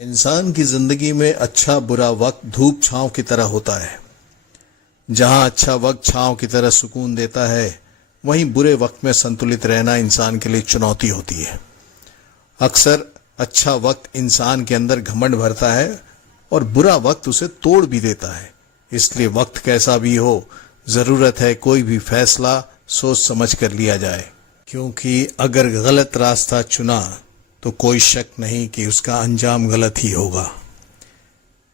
इंसान की जिंदगी में अच्छा बुरा वक्त धूप छांव की तरह होता है। जहां अच्छा वक्त छांव की तरह सुकून देता है, वहीं बुरे वक्त में संतुलित रहना इंसान के लिए चुनौती होती है। अक्सर अच्छा वक्त इंसान के अंदर घमंड भरता है और बुरा वक्त उसे तोड़ भी देता है। इसलिए वक्त कैसा भी हो, जरूरत है कोई भी फैसला सोच समझ कर लिया जाए, क्योंकि अगर गलत रास्ता चुना तो कोई शक नहीं कि उसका अंजाम गलत ही होगा।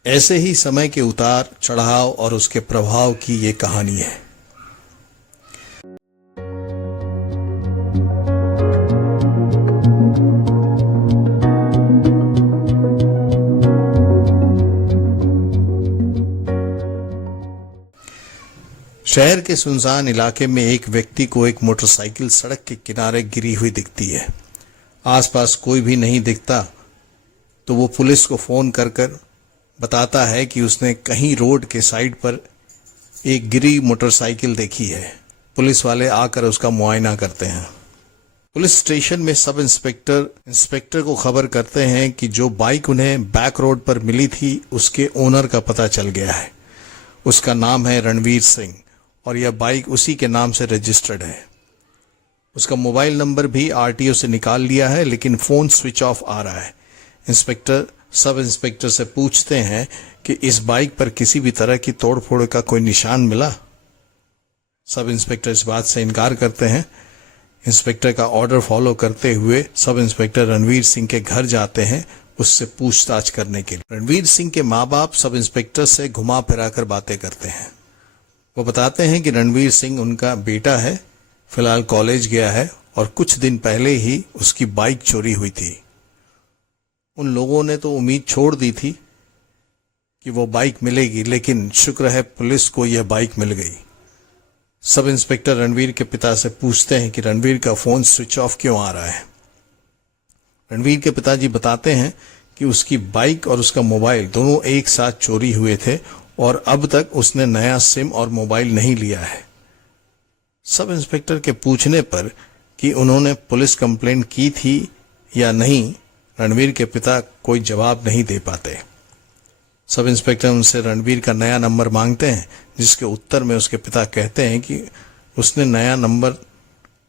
ऐसे ही समय के उतार चढ़ाव और उसके प्रभाव की ये कहानी है। शहर के सुनसान इलाके में एक व्यक्ति को एक मोटरसाइकिल सड़क के किनारे गिरी हुई दिखती है। आसपास कोई भी नहीं दिखता तो वो पुलिस को फोन कर कर बताता है कि उसने कहीं रोड के साइड पर एक गिरी मोटरसाइकिल देखी है। पुलिस वाले आकर उसका मुआयना करते हैं। पुलिस स्टेशन में सब इंस्पेक्टर को खबर करते हैं कि जो बाइक उन्हें बैक रोड पर मिली थी उसके ओनर का पता चल गया है। उसका नाम है रणवीर सिंह और यह बाइक उसी के नाम से रजिस्टर्ड है। उसका मोबाइल नंबर भी आरटीओ से निकाल लिया है, लेकिन फोन स्विच ऑफ आ रहा है। इंस्पेक्टर सब इंस्पेक्टर से पूछते हैं कि इस बाइक पर किसी भी तरह की तोड़फोड़ का कोई निशान मिला। सब इंस्पेक्टर इस बात से इनकार करते हैं। इंस्पेक्टर का ऑर्डर फॉलो करते हुए सब इंस्पेक्टर रणवीर सिंह के घर जाते हैं उससे पूछताछ करने के लिए। रणवीर सिंह के माँ बाप सब इंस्पेक्टर से घुमा फिरा कर बातें करते हैं। वो बताते हैं कि रणवीर सिंह उनका बेटा है, फिलहाल कॉलेज गया है और कुछ दिन पहले ही उसकी बाइक चोरी हुई थी। उन लोगों ने तो उम्मीद छोड़ दी थी कि वो बाइक मिलेगी, लेकिन शुक्र है पुलिस को यह बाइक मिल गई। सब इंस्पेक्टर रणवीर के पिता से पूछते हैं कि रणवीर का फोन स्विच ऑफ क्यों आ रहा है। रणवीर के पिताजी बताते हैं कि उसकी बाइक और उसका मोबाइल दोनों एक साथ चोरी हुए थे और अब तक उसने नया सिम और मोबाइल नहीं लिया है। सब इंस्पेक्टर के पूछने पर कि उन्होंने पुलिस कंप्लेंट की थी या नहीं, रणवीर के पिता कोई जवाब नहीं दे पाते। सब इंस्पेक्टर उनसे रणवीर का नया नंबर मांगते हैं, जिसके उत्तर में उसके पिता कहते हैं कि उसने नया नंबर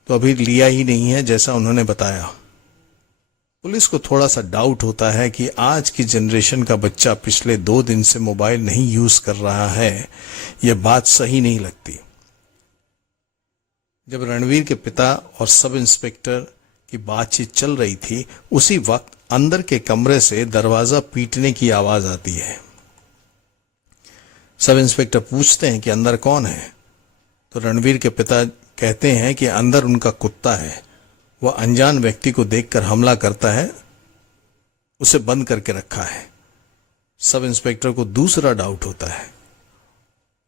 तो अभी लिया ही नहीं है जैसा उन्होंने बताया। पुलिस को थोड़ा सा डाउट होता है कि आज की जनरेशन का बच्चा पिछले 2 दिन से मोबाइल नहीं यूज कर रहा है। यह बात सही नहीं लगती। जब रणवीर के पिता और सब इंस्पेक्टर की बातचीत चल रही थी, उसी वक्त अंदर के कमरे से दरवाजा पीटने की आवाज आती है। सब इंस्पेक्टर पूछते हैं कि अंदर कौन है, तो रणवीर के पिता कहते हैं कि अंदर उनका कुत्ता है। वह अनजान व्यक्ति को देखकर हमला करता है, उसे बंद करके रखा है। सब इंस्पेक्टर को दूसरा डाउट होता है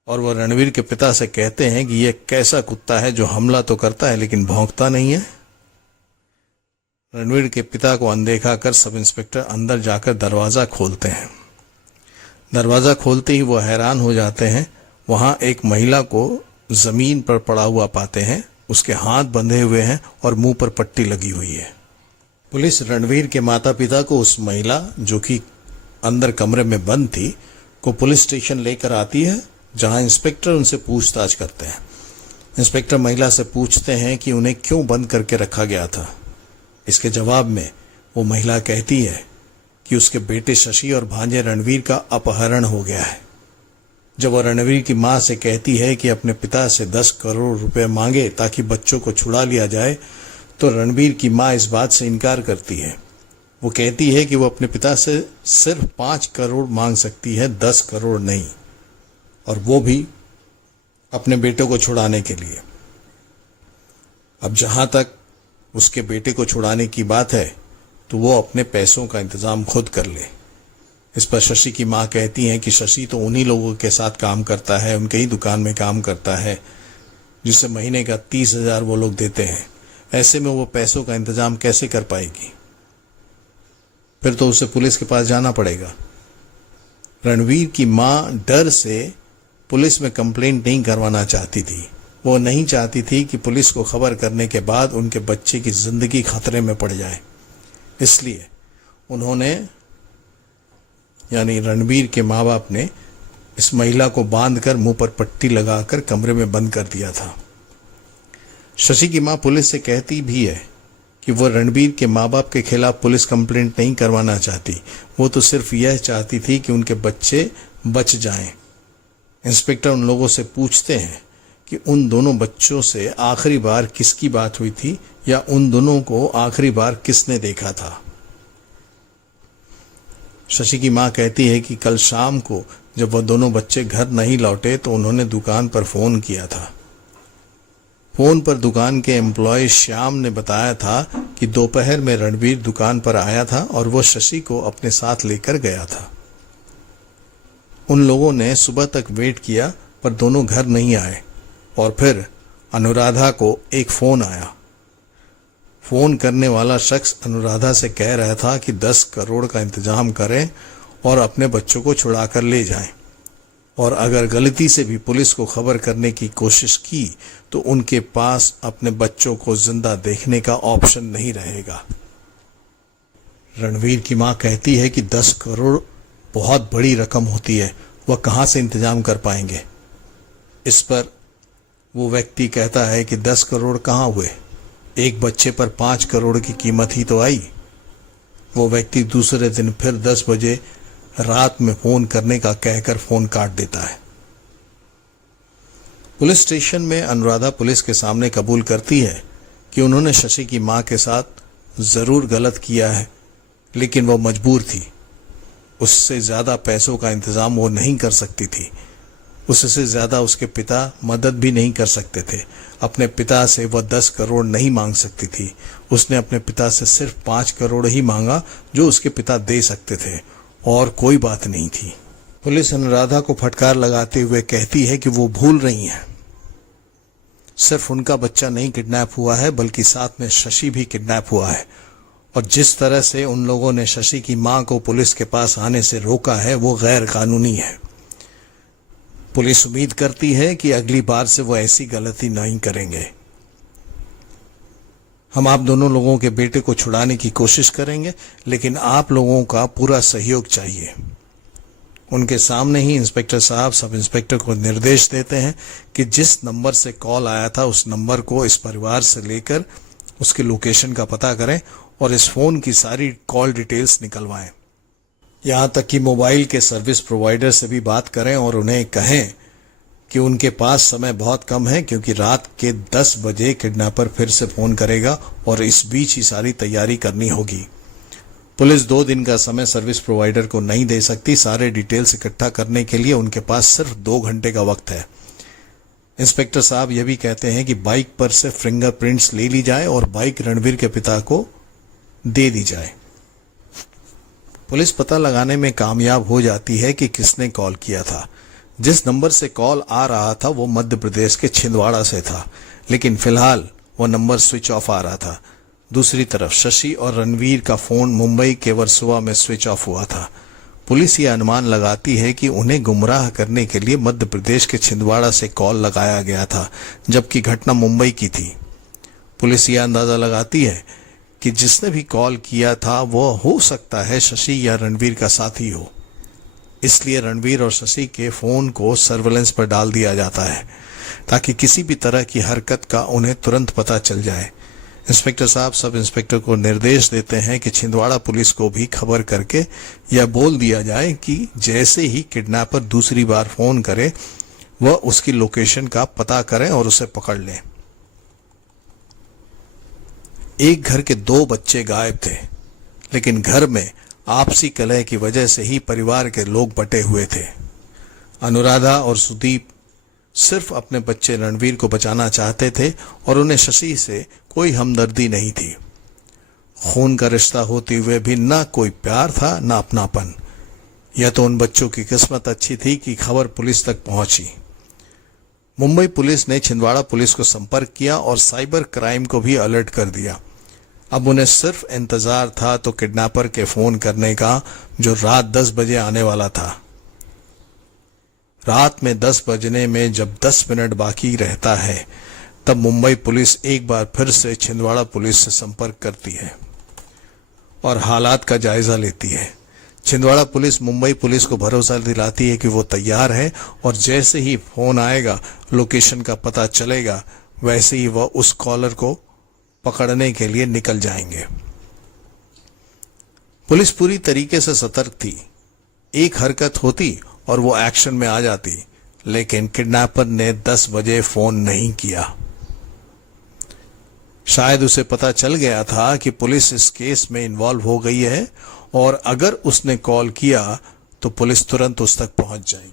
और वह रणवीर के पिता से कहते हैं कि यह कैसा कुत्ता है जो हमला तो करता है लेकिन भौंकता नहीं है। रणवीर के पिता को अनदेखा कर सब इंस्पेक्टर अंदर जाकर दरवाजा खोलते हैं। दरवाजा खोलते ही वो हैरान हो जाते हैं। वहां एक महिला को जमीन पर पड़ा हुआ पाते हैं। उसके हाथ बंधे हुए हैं और मुंह पर पट्टी लगी हुई है। पुलिस रणवीर के माता पिता को उस महिला, जो कि अंदर कमरे में बंद थी, को पुलिस स्टेशन लेकर आती है, जहां इंस्पेक्टर उनसे पूछताछ करते हैं। इंस्पेक्टर महिला से पूछते हैं कि उन्हें क्यों बंद करके रखा गया था। इसके जवाब में वो महिला कहती है कि उसके बेटे शशि और भांजे रणवीर का अपहरण हो गया है। जब वह रणवीर की मां से कहती है कि अपने पिता से 10 करोड़ रुपए मांगे ताकि बच्चों को छुड़ा लिया जाए, तो रणवीर की मां इस बात से इनकार करती है। वो कहती है कि वो अपने पिता से सिर्फ 5 करोड़ मांग सकती है, 10 करोड़ नहीं, और वो भी अपने बेटे को छुड़ाने के लिए। अब जहां तक उसके बेटे को छुड़ाने की बात है, तो वो अपने पैसों का इंतजाम खुद कर ले। इस पर शशि की मां कहती हैं कि शशि तो उन्हीं लोगों के साथ काम करता है, उनके ही दुकान में काम करता है, जिसे महीने का 30,000 वो लोग देते हैं। ऐसे में वो पैसों का इंतजाम कैसे कर पाएगी? फिर तो उसे पुलिस के पास जाना पड़ेगा। रणवीर की मां डर से पुलिस में कंप्लेंट नहीं करवाना चाहती थी। वो नहीं चाहती थी कि पुलिस को खबर करने के बाद उनके बच्चे की जिंदगी खतरे में पड़ जाए। इसलिए उन्होंने यानी रणबीर के माँ बाप ने इस महिला को बांधकर मुंह पर पट्टी लगाकर कमरे में बंद कर दिया था। शशि की मां पुलिस से कहती भी है कि वो रणबीर के माँ बाप के खिलाफ पुलिस कंप्लेंट नहीं करवाना चाहती, वो तो सिर्फ यह चाहती थी कि उनके बच्चे बच जाएं। इंस्पेक्टर उन लोगों से पूछते हैं कि उन दोनों बच्चों से आखिरी बार किसकी बात हुई थी या उन दोनों को आखिरी बार किसने देखा था। शशि की मां कहती है कि कल शाम को जब वह दोनों बच्चे घर नहीं लौटे तो उन्होंने दुकान पर फोन किया था। फोन पर दुकान के एम्प्लॉय श्याम ने बताया था कि दोपहर में रणबीर दुकान पर आया था और वो शशि को अपने साथ लेकर गया था। उन लोगों ने सुबह तक वेट किया पर दोनों घर नहीं आए और फिर अनुराधा को एक फोन आया। फोन करने वाला शख्स अनुराधा से कह रहा था कि 10 करोड़ का इंतजाम करें और अपने बच्चों को छुड़ा कर ले जाएं, और अगर गलती से भी पुलिस को खबर करने की कोशिश की तो उनके पास अपने बच्चों को जिंदा देखने का ऑप्शन नहीं रहेगा। रणवीर की मां कहती है कि 10 करोड़ बहुत बड़ी रकम होती है, वह कहां से इंतजाम कर पाएंगे। इस पर वो व्यक्ति कहता है कि 10 करोड़ कहां हुए, एक बच्चे पर 5 करोड़ की कीमत ही तो आई। वो व्यक्ति दूसरे दिन फिर 10 बजे रात में फोन करने का कहकर फोन काट देता है। पुलिस स्टेशन में अनुराधा पुलिस के सामने कबूल करती है कि उन्होंने शशि की मां के साथ जरूर गलत किया है, लेकिन वो मजबूर थी। उससे ज्यादा पैसों का इंतजाम वो नहीं कर सकती थी। उससे ज्यादा उसके पिता मदद भी नहीं कर सकते थे। अपने पिता से वह 10 करोड़ नहीं मांग सकती थी। उसने अपने पिता से सिर्फ 5 करोड़ ही मांगा जो उसके पिता दे सकते थे, और कोई बात नहीं थी। पुलिस अनुराधा को फटकार लगाते हुए कहती है कि वो भूल रही हैं, सिर्फ उनका बच्चा नहीं किडनैप हुआ है बल्कि साथ में शशि भी किडनैप हुआ है, और जिस तरह से उन लोगों ने शशि की मां को पुलिस के पास आने से रोका है वो गैर कानूनी है। पुलिस उम्मीद करती है कि अगली बार से वो ऐसी गलती नहीं करेंगे। हम आप दोनों लोगों के बेटे को छुड़ाने की कोशिश करेंगे, लेकिन आप लोगों का पूरा सहयोग चाहिए। उनके सामने ही इंस्पेक्टर साहब सब इंस्पेक्टर को निर्देश देते हैं कि जिस नंबर से कॉल आया था उस नंबर को इस परिवार से लेकर उसके लोकेशन का पता करें और इस फोन की सारी कॉल डिटेल्स निकलवाएं। यहां तक कि मोबाइल के सर्विस प्रोवाइडर से भी बात करें और उन्हें कहें कि उनके पास समय बहुत कम है, क्योंकि रात के 10 बजे किडनैपर फिर से फोन करेगा और इस बीच ही सारी तैयारी करनी होगी। पुलिस 2 दिन का समय सर्विस प्रोवाइडर को नहीं दे सकती। सारे डिटेल्स इकट्ठा करने के लिए उनके पास सिर्फ 2 घंटे का वक्त है। इंस्पेक्टर साहब यह भी कहते हैं कि बाइक पर से फिंगरप्रिंट्स ले ली जाए और बाइक रणवीर के पिता को दे दी जाए। पुलिस पता लगाने में कामयाब हो जाती है कि किसने कॉल किया था। जिस नंबर से कॉल आ रहा था वो मध्य प्रदेश के छिंदवाड़ा से था, लेकिन फिलहाल वो नंबर स्विच ऑफ आ रहा था। दूसरी तरफ शशि और रणवीर का फोन मुंबई के वर्सोवा में स्विच ऑफ हुआ था। पुलिस ये अनुमान लगाती है कि उन्हें गुमराह करने के लिए मध्य प्रदेश के छिंदवाड़ा से कॉल लगाया गया था, जबकि घटना मुंबई की थी। पुलिस ये अंदाजा लगाती है कि जिसने भी कॉल किया था वो हो सकता है शशि या रणवीर का साथी हो। इसलिए रणवीर और शशि के फोन को सर्वेलेंस पर डाल दिया जाता है ताकि किसी भी तरह की हरकत का उन्हें तुरंत पता चल जाए। इंस्पेक्टर साहब सब इंस्पेक्टर को निर्देश देते हैं कि छिंदवाड़ा पुलिस को भी खबर करके यह बोल दिया जाए कि जैसे ही किडनैपर दूसरी बार फोन करे वह उसकी लोकेशन का पता करें और उसे पकड़ लें। एक घर के 2 बच्चे गायब थे, लेकिन घर में आपसी कलह की वजह से ही परिवार के लोग बटे हुए थे। अनुराधा और सुदीप सिर्फ अपने बच्चे रणवीर को बचाना चाहते थे और उन्हें शशि से कोई हमदर्दी नहीं थी। खून का रिश्ता होते हुए भी ना कोई प्यार था ना अपनापन। यह तो उन बच्चों की किस्मत अच्छी थी कि खबर पुलिस तक पहुंची। मुंबई पुलिस ने छिंदवाड़ा पुलिस को संपर्क किया और साइबर क्राइम को भी अलर्ट कर दिया। अब उन्हें सिर्फ इंतजार था तो किडनैपर के फोन करने का, जो रात 10 बजे आने वाला था। रात में 10 बजने में जब 10 मिनट बाकी रहता है तब मुंबई पुलिस एक बार फिर से छिंदवाड़ा पुलिस से संपर्क करती है और हालात का जायजा लेती है। छिंदवाड़ा पुलिस मुंबई पुलिस को भरोसा दिलाती है कि वो तैयार है और जैसे ही फोन आएगा, लोकेशन का पता चलेगा, वैसे ही वह उस कॉलर को पकड़ने के लिए निकल जाएंगे। पुलिस पूरी तरीके से सतर्क थी। एक हरकत होती और वो एक्शन में आ जाती, लेकिन किडनैपर ने 10 बजे फोन नहीं किया। शायद उसे पता चल गया था कि पुलिस इस केस में इन्वॉल्व हो गई है और अगर उसने कॉल किया तो पुलिस तुरंत उस तक पहुंच जाएगी।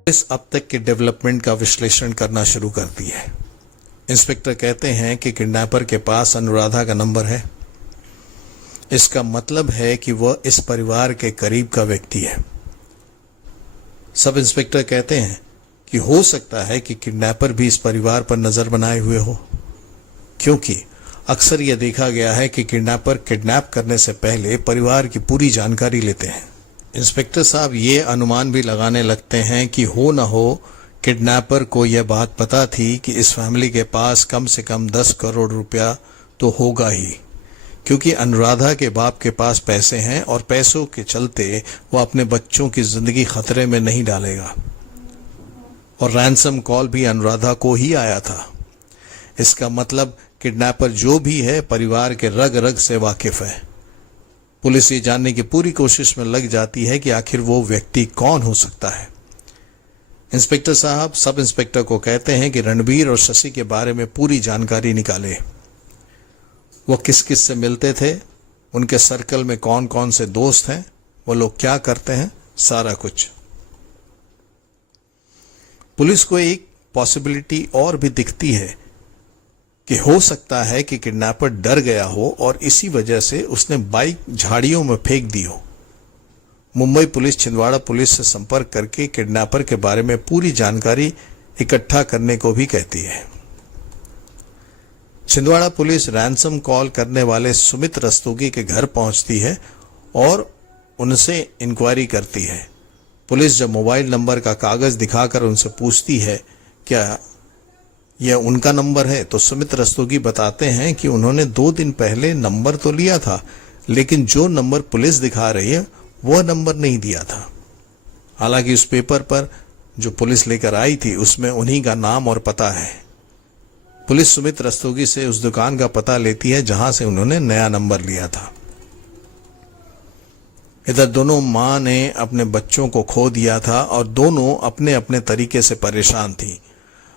पुलिस अब तक के डेवलपमेंट का विश्लेषण करना शुरू करती है। इंस्पेक्टर कहते हैं कि किडनैपर के पास अनुराधा का नंबर है। इसका मतलब है कि वह इस परिवार के करीब का व्यक्ति है। सब इंस्पेक्टर कहते हैं कि हो सकता है कि किडनैपर भी इस परिवार पर नजर बनाए हुए हो, क्योंकि अक्सर यह देखा गया है कि किडनैपर किडनैप करने से पहले परिवार की पूरी जानकारी लेते हैं। इंस्पेक्टर साहब ये अनुमान भी लगाने लगते हैं कि हो न हो किडनैपर को यह बात पता थी कि इस फैमिली के पास कम से कम 10 करोड़ रुपया तो होगा ही, क्योंकि अनुराधा के बाप के पास पैसे हैं और पैसों के चलते वो अपने बच्चों की जिंदगी खतरे में नहीं डालेगा। और रैंसम कॉल भी अनुराधा को ही आया था। इसका मतलब किडनैपर जो भी है परिवार के रग रग से वाकिफ है। पुलिस ये जानने की पूरी कोशिश में लग जाती है कि आखिर वो व्यक्ति कौन हो सकता है। इंस्पेक्टर साहब सब इंस्पेक्टर को कहते हैं कि रणबीर और शशि के बारे में पूरी जानकारी निकाले। वो किस किस से मिलते थे, उनके सर्कल में कौन कौन से दोस्त हैं, वो लोग क्या करते हैं, सारा कुछ। पुलिस को एक पॉसिबिलिटी और भी दिखती है कि हो सकता है कि किडनैपर डर गया हो और इसी वजह से उसने बाइक झाड़ियों में फेंक दी हो। मुंबई पुलिस छिंदवाड़ा पुलिस से संपर्क करके किडनैपर के बारे में पूरी जानकारी इकट्ठा करने को भी कहती है। छिंदवाड़ा पुलिस रैंसम कॉल करने वाले सुमित रस्तोगी के घर पहुंचती है और उनसे इंक्वायरी करती है। पुलिस जब मोबाइल नंबर का कागज दिखाकर उनसे पूछती है क्या यह उनका नंबर है, तो सुमित रस्तोगी बताते हैं कि उन्होंने 2 दिन पहले नंबर तो लिया था, लेकिन जो नंबर पुलिस दिखा रही है वह नंबर नहीं दिया था। हालांकि उस पेपर पर जो पुलिस लेकर आई थी उसमें उन्हीं का नाम और पता है। पुलिस सुमित रस्तोगी से उस दुकान का पता लेती है जहां से उन्होंने नया नंबर लिया था। इधर दोनों मां ने अपने बच्चों को खो दिया था और दोनों अपने अपने तरीके से परेशान थी।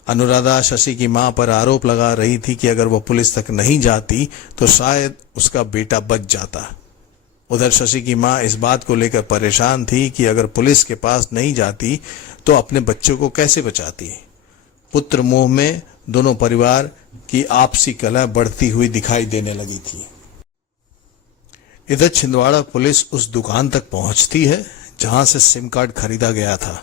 अनुराधा शशि की मां पर आरोप लगा रही थी कि अगर वो पुलिस तक नहीं जाती तो शायद उसका बेटा बच जाता। उधर शशि की मां इस बात को लेकर परेशान थी कि अगर पुलिस के पास नहीं जाती तो अपने बच्चों को कैसे बचाती। पुत्र मोह में दोनों परिवार की आपसी कलह बढ़ती हुई दिखाई देने लगी थी। इधर छिंदवाड़ा पुलिस उस दुकान तक पहुंचती है जहां से सिम कार्ड खरीदा गया था।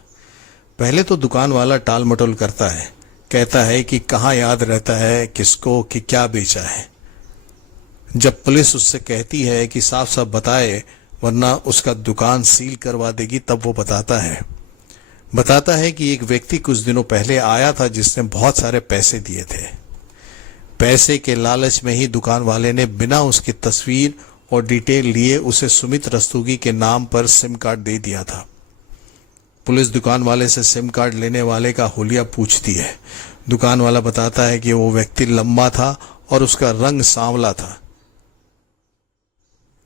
पहले तो दुकान वाला टाल मटोल करता है, कहता है कि कहाँ याद रहता है किसको कि क्या बेचा है। जब पुलिस उससे कहती है कि साफ साफ बताए वरना उसका दुकान सील करवा देगी, तब वो बताता है कि एक व्यक्ति कुछ दिनों पहले आया था जिसने बहुत सारे पैसे दिए थे। पैसे के लालच में ही दुकान वाले ने बिना उसकी तस्वीर और डिटेल लिए उसे सुमित रस्तोगी के नाम पर सिम कार्ड दे दिया था। पुलिस दुकान वाले से सिम कार्ड लेने वाले का हुलिया पूछती है। दुकान वाला बताता है कि वो व्यक्ति लंबा था और उसका रंग सांवला था।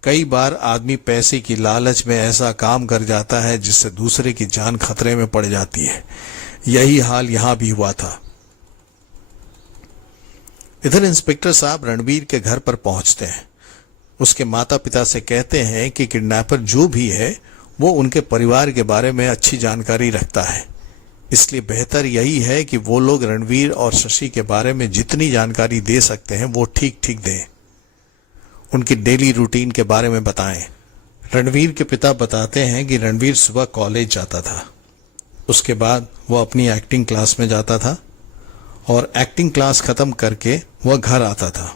कई बार आदमी पैसे की लालच में ऐसा काम कर जाता है जिससे दूसरे की जान खतरे में पड़ जाती है। यही हाल यहां भी हुआ था। इधर इंस्पेक्टर साहब रणबीर के घर पर पहुंचते हैं। उसके माता पिता से कहते हैं कि किडनैपर जो भी है वो उनके परिवार के बारे में अच्छी जानकारी रखता है, इसलिए बेहतर यही है कि वो लोग रणवीर और शशि के बारे में जितनी जानकारी दे सकते हैं वो ठीक ठीक दें। उनकी डेली रूटीन के बारे में बताएं। रणवीर के पिता बताते हैं कि रणवीर सुबह कॉलेज जाता था, उसके बाद वो अपनी एक्टिंग क्लास में जाता था और एक्टिंग क्लास खत्म करके वह घर आता था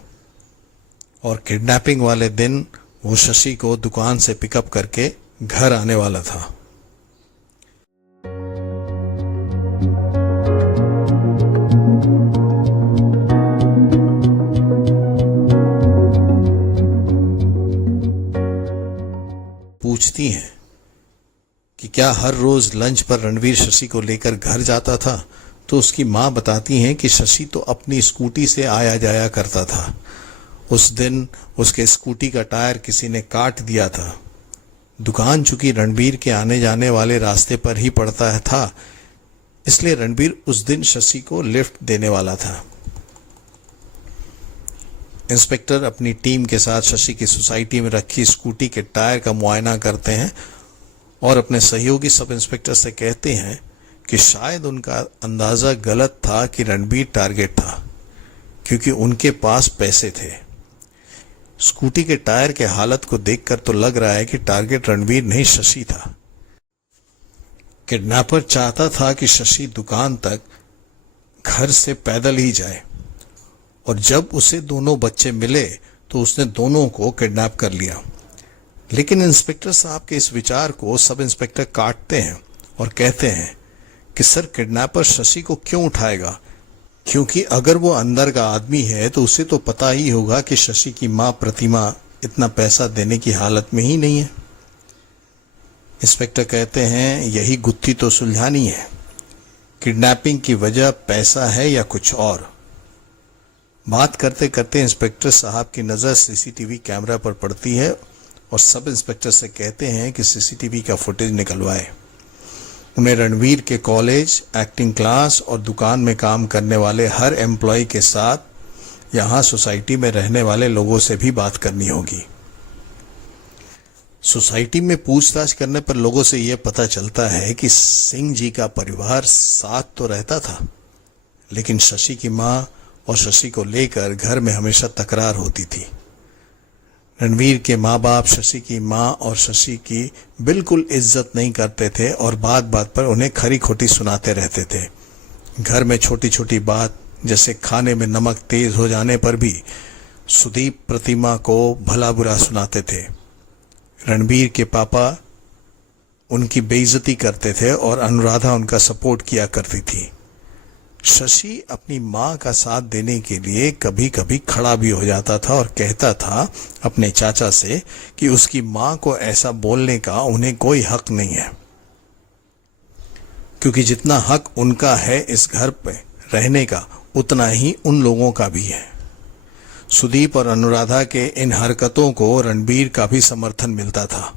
और किडनैपिंग वाले दिन वो शशि को दुकान से पिकअप करके घर आने वाला था। क्या हर रोज लंच पर रणवीर शशि को लेकर घर जाता था? तो उसकी मां बताती हैं कि शशि तो अपनी स्कूटी से आया जाया करता था। उस दिन उसके स्कूटी का टायर किसी ने काट दिया था। दुकान चूंकि रणबीर के आने जाने वाले रास्ते पर ही पड़ता था, इसलिए रणबीर उस दिन शशि को लिफ्ट देने वाला था। इंस्पेक्टर अपनी टीम के साथ शशि की सोसाइटी में रखी स्कूटी के टायर का मुआयना करते हैं और अपने सहयोगी सब इंस्पेक्टर से कहते हैं कि शायद उनका अंदाजा गलत था कि रणबीर टारगेट था, क्योंकि उनके पास पैसे थे। स्कूटी के टायर के हालत को देखकर तो लग रहा है कि टारगेट रणबीर नहीं शशि था। किडनैपर चाहता था कि शशि दुकान तक घर से पैदल ही जाए, और जब उसे दोनों बच्चे मिले तो उसने दोनों को किडनैप कर लिया। लेकिन इंस्पेक्टर साहब के इस विचार को सब इंस्पेक्टर काटते हैं और कहते हैं कि सर, किडनैपर शशि को क्यों उठाएगा, क्योंकि अगर वो अंदर का आदमी है तो उसे तो पता ही होगा कि शशि की मां प्रतिमा इतना पैसा देने की हालत में ही नहीं है। इंस्पेक्टर कहते हैं यही गुत्थी तो सुलझानी है। किडनैपिंग की वजह पैसा है या कुछ और? बात करते करते इंस्पेक्टर साहब की नजर सीसीटीवी कैमरा पर पड़ती है और सब इंस्पेक्टर से कहते हैं कि सीसीटीवी का फुटेज निकलवाए। उन्हें रणवीर के कॉलेज, एक्टिंग क्लास और दुकान में काम करने वाले हर एम्प्लॉय के साथ यहाँ सोसाइटी में रहने वाले लोगों से भी बात करनी होगी। सोसाइटी में पूछताछ करने पर लोगों से यह पता चलता है कि सिंह जी का परिवार साथ तो रहता था, लेकिन शशि की मां और शशि को लेकर घर में हमेशा तकरार होती थी। रणवीर के माँ बाप शशि की मां और शशि की बिल्कुल इज्जत नहीं करते थे और बात बात पर उन्हें खरी खोटी सुनाते रहते थे। घर में छोटी छोटी बात, जैसे खाने में नमक तेज हो जाने पर भी सुदीप प्रतिमा को भला बुरा सुनाते थे। रणबीर के पापा उनकी बेइज्जती करते थे और अनुराधा उनका सपोर्ट किया करती थी। शशि अपनी मां का साथ देने के लिए कभी कभी खड़ा भी हो जाता था और कहता था अपने चाचा से कि उसकी मां को ऐसा बोलने का उन्हें कोई हक नहीं है, क्योंकि जितना हक उनका है इस घर पे रहने का, उतना ही उन लोगों का भी है। सुदीप और अनुराधा के इन हरकतों को रणबीर का भी समर्थन मिलता था।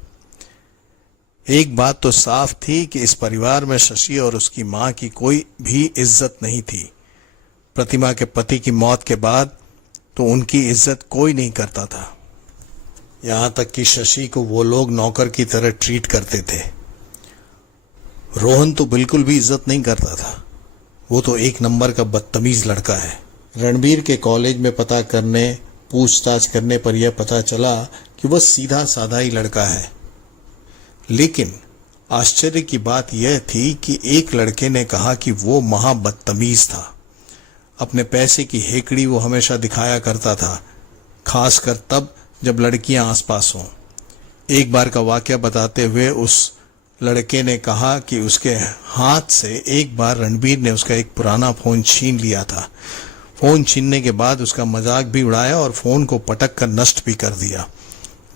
एक बात तो साफ थी कि इस परिवार में शशि और उसकी मां की कोई भी इज्जत नहीं थी। प्रतिमा के पति की मौत के बाद तो उनकी इज्जत कोई नहीं करता था। यहां तक कि शशि को वो लोग नौकर की तरह ट्रीट करते थे। रोहन तो बिल्कुल भी इज्जत नहीं करता था, वो तो एक नंबर का बदतमीज लड़का है। रणबीर के कॉलेज में पता करने, पूछताछ करने पर यह पता चला कि वह सीधा साधा ही लड़का है। लेकिन आश्चर्य की बात यह थी कि एक लड़के ने कहा कि वो महा बदतमीज था। अपने पैसे की हेकड़ी वो हमेशा दिखाया करता था, खासकर तब जब लड़कियां आसपास हों। एक बार का वाकया बताते हुए उस लड़के ने कहा कि उसके हाथ से एक बार रणबीर ने उसका एक पुराना फोन छीन लिया था। फोन छीनने के बाद उसका मजाक भी उड़ाया और फोन को पटक कर नष्ट भी कर दिया।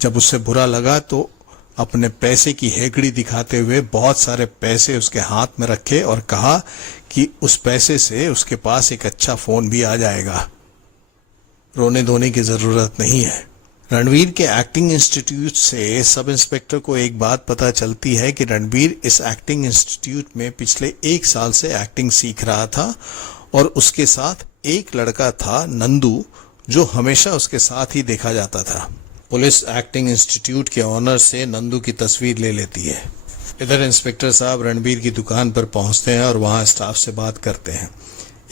जब उससे बुरा लगा तो अपने पैसे की हेकड़ी दिखाते हुए बहुत सारे पैसे उसके हाथ में रखे और कहा कि उस पैसे से उसके पास एक अच्छा फोन भी आ जाएगा। रोने धोने की जरूरत नहीं है। रणबीर के एक्टिंग इंस्टीट्यूट से सब इंस्पेक्टर को एक बात पता चलती है कि रणबीर इस एक्टिंग इंस्टीट्यूट में पिछले 1 साल से एक्टिंग सीख रहा था और उसके साथ एक लड़का था नंदू, जो हमेशा उसके साथ ही देखा जाता था। पुलिस एक्टिंग इंस्टीट्यूट के ऑनर से नंदू की तस्वीर ले लेती है। इधर इंस्पेक्टर साहब रणबीर की दुकान पर पहुंचते हैं और वहां स्टाफ से बात करते हैं।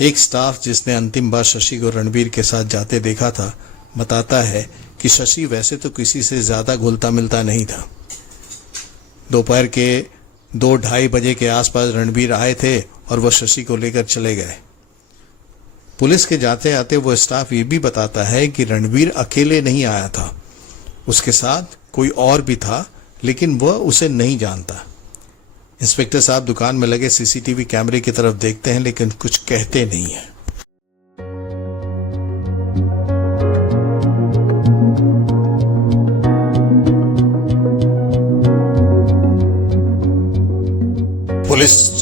एक स्टाफ जिसने अंतिम बार शशि को रणबीर के साथ जाते देखा था बताता है कि शशि वैसे तो किसी से ज्यादा घुलता मिलता नहीं था। दोपहर के 2-2:30 बजे के आसपास रणबीर आए थे और वह शशि को लेकर चले गए। पुलिस के जाते आते वो स्टाफ ये भी बताता है कि रणबीर अकेले नहीं आया था, उसके साथ कोई और भी था, लेकिन वह उसे नहीं जानता। इंस्पेक्टर साहब दुकान में लगे सीसीटीवी कैमरे की तरफ देखते हैं, लेकिन कुछ कहते नहीं हैं।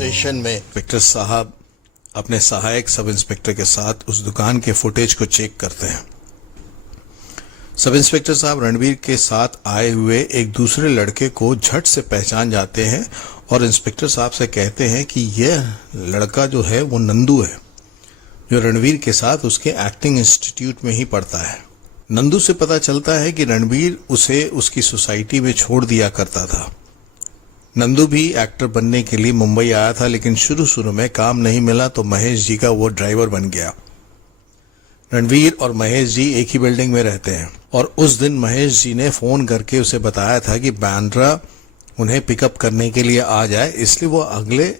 स्टेशन में इंस्पेक्टर साहब अपने सहायक सब इंस्पेक्टर के साथ उस दुकान के फुटेज को चेक करते हैं। सब इंस्पेक्टर साहब रणवीर के साथ आए हुए एक दूसरे लड़के को झट से पहचान जाते हैं और इंस्पेक्टर साहब से कहते हैं कि यह लड़का जो है वो नंदू है, जो रणवीर के साथ उसके एक्टिंग इंस्टीट्यूट में ही पढ़ता है। नंदू से पता चलता है कि रणवीर उसे उसकी सोसाइटी में छोड़ दिया करता था। नंदू भी एक्टर बनने के लिए मुंबई आया था, लेकिन शुरू में काम नहीं मिला तो महेश जी का वो ड्राइवर बन गया। रणवीर और महेश जी एक ही बिल्डिंग में रहते हैं और उस दिन महेश जी ने फोन करके उसे बताया था कि बांद्रा उन्हें पिकअप करने के लिए आ जाए, इसलिए वो अगले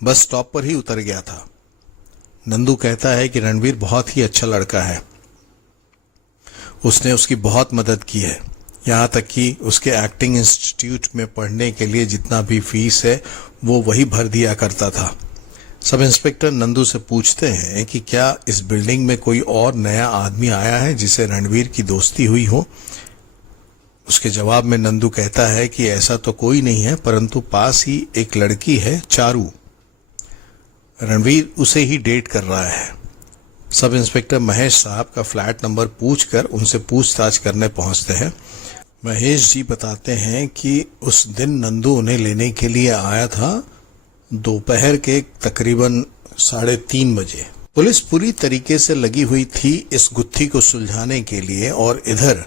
बस स्टॉप पर ही उतर गया था। नंदू कहता है कि रणवीर बहुत ही अच्छा लड़का है, उसने उसकी बहुत मदद की है, यहाँ तक कि उसके एक्टिंग इंस्टीट्यूट में पढ़ने के लिए जितना भी फीस है वो वही भर दिया करता था। सब इंस्पेक्टर नंदू से पूछते हैं कि क्या इस बिल्डिंग में कोई और नया आदमी आया है जिसे रणवीर की दोस्ती हुई हो। उसके जवाब में नंदू कहता है कि ऐसा तो कोई नहीं है, परंतु पास ही एक लड़की है चारू, रणवीर उसे ही डेट कर रहा है। सब इंस्पेक्टर महेश साहब का फ्लैट नंबर पूछकर उनसे पूछताछ करने पहुंचते हैं। महेश जी बताते हैं कि उस दिन नंदू उन्हें लेने के लिए आया था दोपहर के तकरीबन 3:30 बजे। पुलिस पूरी तरीके से लगी हुई थी इस गुत्थी को सुलझाने के लिए और इधर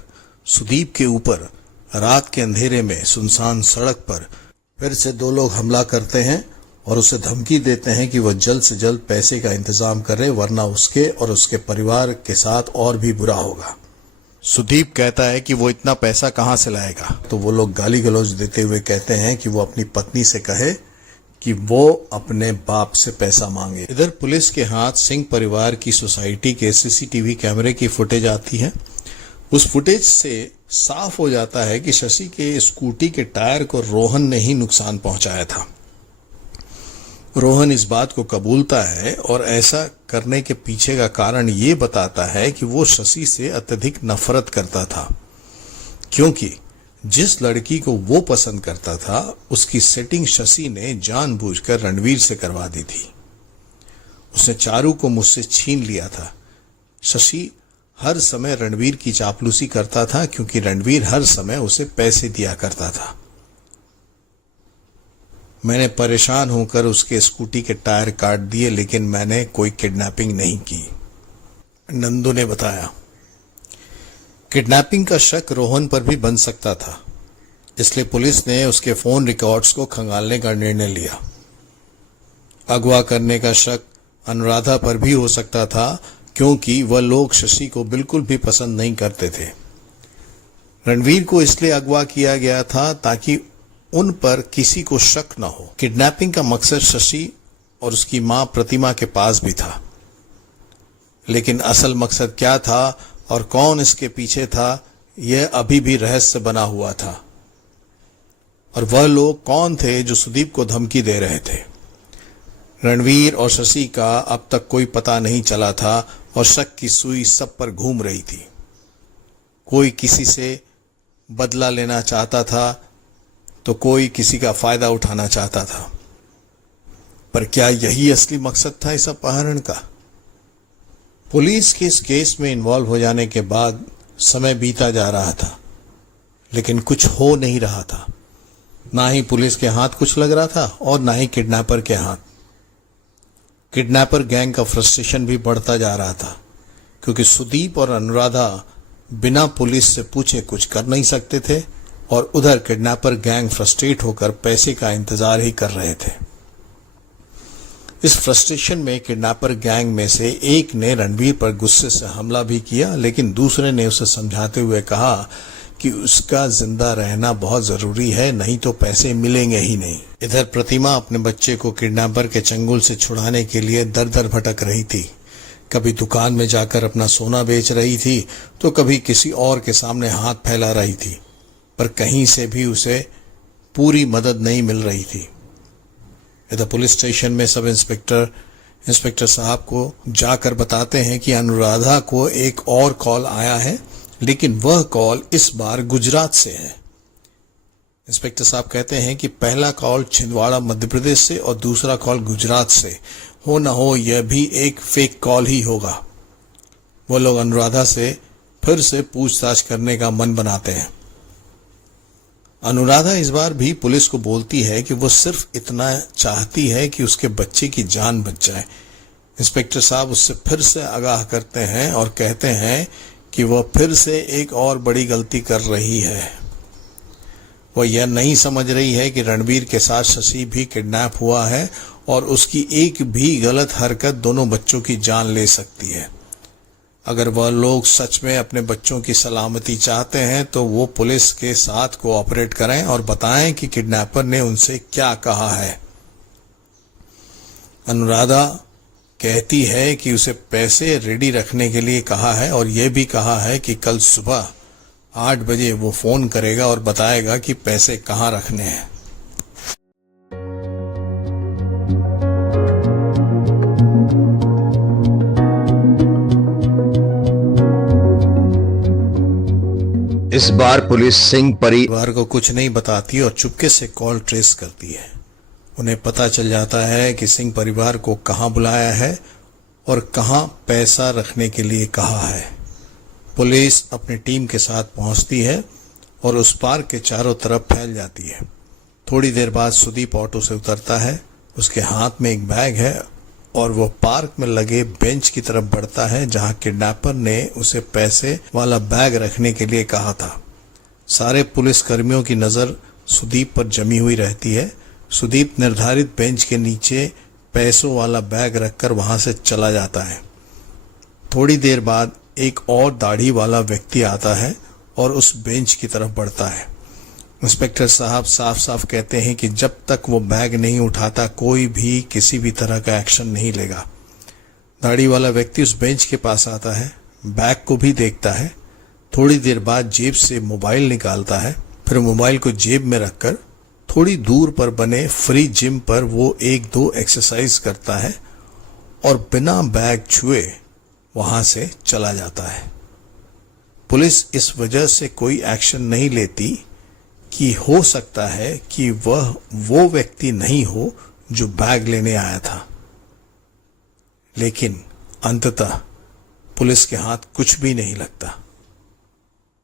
सुदीप के ऊपर रात के अंधेरे में सुनसान सड़क पर फिर से 2 लोग हमला करते हैं और उसे धमकी देते हैं कि वह जल्द से जल्द पैसे का इंतजाम करे, वरना उसके और उसके परिवार के साथ और भी बुरा होगा। सुदीप कहता है कि वो इतना पैसा कहां से लाएगा, तो वो लोग गाली गलौज देते हुए कहते हैं कि वो अपनी पत्नी से कहे कि वो अपने बाप से पैसा मांगे। इधर पुलिस के हाथ सिंह परिवार की सोसाइटी के सीसीटीवी कैमरे की फुटेज आती है। उस फुटेज से साफ हो जाता है कि शशि के स्कूटी के टायर को रोहन ने ही नुकसान पहुंचाया था। रोहन इस बात को कबूलता है और ऐसा करने के पीछे का कारण ये बताता है कि वो शशि से अत्यधिक नफरत करता था, क्योंकि जिस लड़की को वो पसंद करता था उसकी सेटिंग शशि ने जानबूझकर रणवीर से करवा दी थी। उसने चारू को मुझसे छीन लिया था। शशि हर समय रणवीर की चापलूसी करता था, क्योंकि रणवीर हर समय उसे पैसे दिया करता था। मैंने परेशान होकर उसके स्कूटी के टायर काट दिए, लेकिन मैंने कोई किडनैपिंग नहीं की, नंदू ने बताया। किडनैपिंग का शक रोहन पर भी बन सकता था, इसलिए पुलिस ने उसके फोन रिकॉर्ड्स को खंगालने का निर्णय लिया। अगवा करने का शक अनुराधा पर भी हो सकता था, क्योंकि वह लोग शशि को बिल्कुल भी पसंद नहीं करते थे। रणवीर को इसलिए अगवा किया गया था ताकि उन पर किसी को शक न हो। किडनैपिंग का मकसद शशि और उसकी मां प्रतिमा के पास भी था, लेकिन असल मकसद क्या था और कौन इसके पीछे था, यह अभी भी रहस्य बना हुआ था। और वह लोग कौन थे जो सुदीप को धमकी दे रहे थे। रणवीर और शशि का अब तक कोई पता नहीं चला था और शक की सुई सब पर घूम रही थी। कोई किसी से बदला लेना चाहता था तो कोई किसी का फायदा उठाना चाहता था, पर क्या यही असली मकसद था इस अपहरण का? पुलिस के इस केस में इन्वॉल्व हो जाने के बाद समय बीता जा रहा था, लेकिन कुछ हो नहीं रहा था। ना ही पुलिस के हाथ कुछ लग रहा था और ना ही किडनैपर के हाथ। किडनैपर गैंग का फ्रस्ट्रेशन भी बढ़ता जा रहा था, क्योंकि सुदीप और अनुराधा बिना पुलिस से पूछे कुछ कर नहीं सकते थे और उधर किडनैपर गैंग फ्रस्ट्रेट होकर पैसे का इंतजार ही कर रहे थे। इस फ्रस्ट्रेशन में किडनैपर गैंग में से एक ने रणवीर पर गुस्से से हमला भी किया, लेकिन दूसरे ने उसे समझाते हुए कहा कि उसका जिंदा रहना बहुत जरूरी है, नहीं तो पैसे मिलेंगे ही नहीं। इधर प्रतिमा अपने बच्चे को किडनैपर के चंगुल से छुड़ाने के लिए दर दर भटक रही थी। कभी दुकान में जाकर अपना सोना बेच रही थी, तो कभी किसी और के सामने हाथ फैला रही थी, पर कहीं से भी उसे पूरी मदद नहीं मिल रही थी। इधर पुलिस स्टेशन में सब इंस्पेक्टर साहब को जाकर बताते हैं कि अनुराधा को एक और कॉल आया है, लेकिन वह कॉल इस बार गुजरात से है। इंस्पेक्टर साहब कहते हैं कि पहला कॉल छिंदवाड़ा मध्य प्रदेश से और दूसरा कॉल गुजरात से हो न हो यह भी एक फेक कॉल ही होगा। वो लोग अनुराधा से फिर से पूछताछ करने का मन बनाते हैं। अनुराधा इस बार भी पुलिस को बोलती है कि वो सिर्फ इतना चाहती है कि उसके बच्चे की जान बच जाए। इंस्पेक्टर साहब उससे फिर से आगाह करते हैं और कहते हैं कि वह फिर से एक और बड़ी गलती कर रही है। वह यह नहीं समझ रही है कि रणवीर के साथ शशि भी किडनैप हुआ है और उसकी एक भी गलत हरकत दोनों बच्चों की जान ले सकती है। अगर वह लोग सच में अपने बच्चों की सलामती चाहते हैं तो वो पुलिस के साथ कोऑपरेट करें और बताएं कि किडनैपर ने उनसे क्या कहा है। अनुराधा कहती है कि उसे पैसे रेडी रखने के लिए कहा है और यह भी कहा है कि कल सुबह 8 बजे वो फोन करेगा और बताएगा कि पैसे कहाँ रखने हैं। इस बार पुलिस सिंह परिवार को कुछ नहीं बताती और चुपके से कॉल ट्रेस करती है। उन्हें पता चल जाता है कि सिंह परिवार को कहाँ बुलाया है और कहाँ पैसा रखने के लिए कहा है। पुलिस अपनी टीम के साथ पहुंचती है और उस पार्क के चारों तरफ फैल जाती है। थोड़ी देर बाद सुदीप ऑटो से उतरता है। उसके हाथ में एक बैग है और वो पार्क में लगे बेंच की तरफ बढ़ता है जहां किडनैपर ने उसे पैसे वाला बैग रखने के लिए कहा था। सारे पुलिस कर्मियों की नजर सुदीप पर जमी हुई रहती है। सुदीप निर्धारित बेंच के नीचे पैसों वाला बैग रखकर वहां से चला जाता है। थोड़ी देर बाद एक और दाढ़ी वाला व्यक्ति आता है और उस बेंच की तरफ बढ़ता है। इंस्पेक्टर साहब साफ साफ कहते हैं कि जब तक वो बैग नहीं उठाता कोई भी किसी भी तरह का एक्शन नहीं लेगा। दाढ़ी वाला व्यक्ति उस बेंच के पास आता है, बैग को भी देखता है। थोड़ी देर बाद जेब से मोबाइल निकालता है, फिर मोबाइल को जेब में रखकर थोड़ी दूर पर बने फ्री जिम पर वो 1-2 एक्सरसाइज करता है और बिना बैग छुए वहां से चला जाता है। पुलिस इस वजह से कोई एक्शन नहीं लेती कि हो सकता है कि वह वो व्यक्ति नहीं हो जो बैग लेने आया था, लेकिन अंततः पुलिस के हाथ कुछ भी नहीं लगता।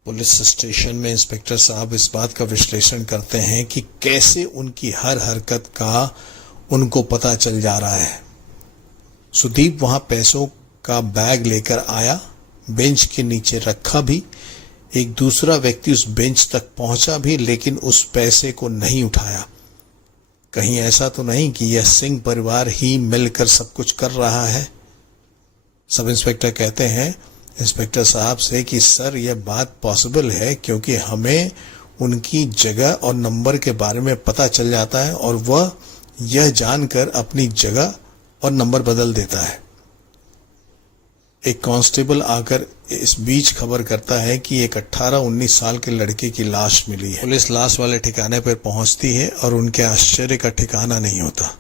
पुलिस स्टेशन में इंस्पेक्टर साहब इस बात का विश्लेषण करते हैं कि कैसे उनकी हर हरकत का उनको पता चल जा रहा है। सुदीप वहां पैसों का बैग लेकर आया, बेंच के नीचे रखा भी। एक दूसरा व्यक्ति उस बेंच तक पहुंचा भी, लेकिन उस पैसे को नहीं उठाया। कहीं ऐसा तो नहीं कि यह सिंह परिवार ही मिलकर सब कुछ कर रहा है। सब इंस्पेक्टर कहते हैं इंस्पेक्टर साहब से कि सर यह बात पॉसिबल है क्योंकि हमें उनकी जगह और नंबर के बारे में पता चल जाता है और वह यह जानकर अपनी जगह और नंबर बदल देता है। एक कांस्टेबल आकर इस बीच खबर करता है कि एक 18-19 साल के लड़के की लाश मिली है। पुलिस लाश वाले ठिकाने पर पहुंचती है और उनके आश्चर्य का ठिकाना नहीं होता।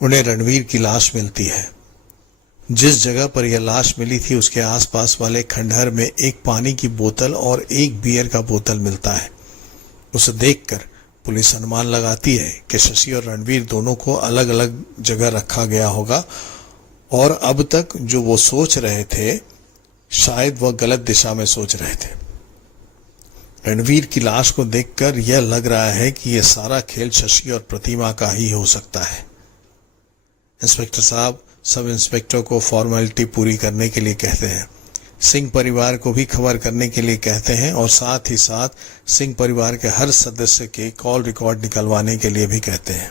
उन्हें रणवीर की लाश मिलती है। जिस जगह पर यह लाश मिली थी उसके आसपास वाले खंडहर में एक पानी की बोतल और एक बियर का बोतल मिलता है। उसे देखकर पुलिस अनुमान लगाती है कि शशि और रणवीर दोनों को अलग अलग जगह रखा गया होगा और अब तक जो वो सोच रहे थे शायद वह गलत दिशा में सोच रहे थे। रणवीर की लाश को देखकर यह लग रहा है कि यह सारा खेल शशि और प्रतिमा का ही हो सकता है। इंस्पेक्टर साहब सब इंस्पेक्टर को फॉर्मेलिटी पूरी करने के लिए कहते हैं। सिंह परिवार को भी खबर करने के लिए कहते हैं और साथ ही साथ सिंह परिवार के हर सदस्य के कॉल रिकॉर्ड निकलवाने के लिए भी कहते हैं।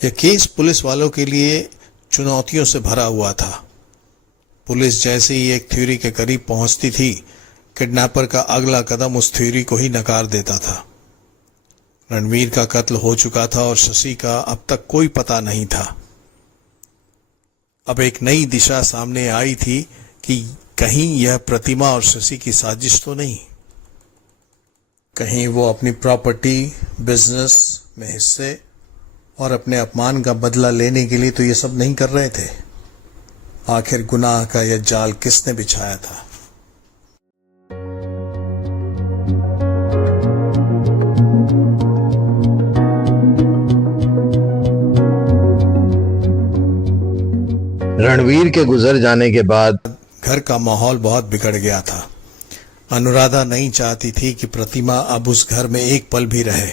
यह केस पुलिस वालों के लिए चुनौतियों से भरा हुआ था। पुलिस जैसे ही एक थ्योरी के करीब पहुंचती थी, किडनैपर का अगला कदम उस थ्योरी को ही नकार देता था। रणवीर का कत्ल हो चुका था और शशि का अब तक कोई पता नहीं था। अब एक नई दिशा सामने आई थी कि कहीं यह प्रतिमा और शशि की साजिश तो नहीं। कहीं वो अपनी प्रॉपर्टी, बिजनेस में हिस्से और अपने अपमान का बदला लेने के लिए तो ये सब नहीं कर रहे थे। आखिर गुनाह का यह जाल किसने बिछाया था? रणवीर के गुजर जाने के बाद घर का माहौल बहुत बिगड़ गया था। अनुराधा नहीं चाहती थी कि प्रतिमा अब उस घर में एक पल भी रहे।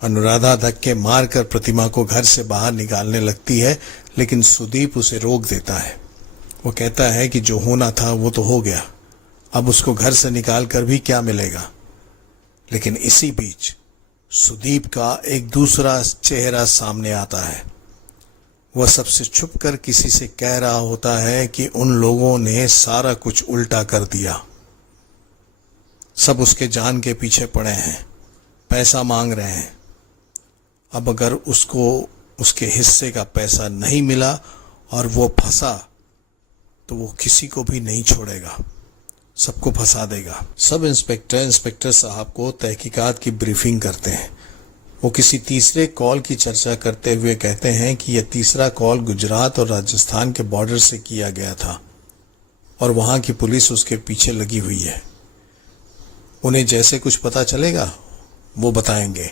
अनुराधा धक्के मारकर प्रतिमा को घर से बाहर निकालने लगती है, लेकिन सुदीप उसे रोक देता है। वो कहता है कि जो होना था वो तो हो गया, अब उसको घर से निकाल कर भी क्या मिलेगा। लेकिन इसी बीच सुदीप का एक दूसरा चेहरा सामने आता है। वह सबसे छुपकर किसी से कह रहा होता है कि उन लोगों ने सारा कुछ उल्टा कर दिया। सब उसके जान के पीछे पड़े हैं, पैसा मांग रहे हैं। अब अगर उसको उसके हिस्से का पैसा नहीं मिला और वो फंसा तो वो किसी को भी नहीं छोड़ेगा, सबको फंसा देगा। सब इंस्पेक्टर साहब को तहकीकात की ब्रीफिंग करते हैं। वो किसी तीसरे कॉल की चर्चा करते हुए कहते हैं कि यह तीसरा कॉल गुजरात और राजस्थान के बॉर्डर से किया गया था और वहां की पुलिस उसके पीछे लगी हुई है। उन्हें जैसे कुछ पता चलेगा वो बताएंगे,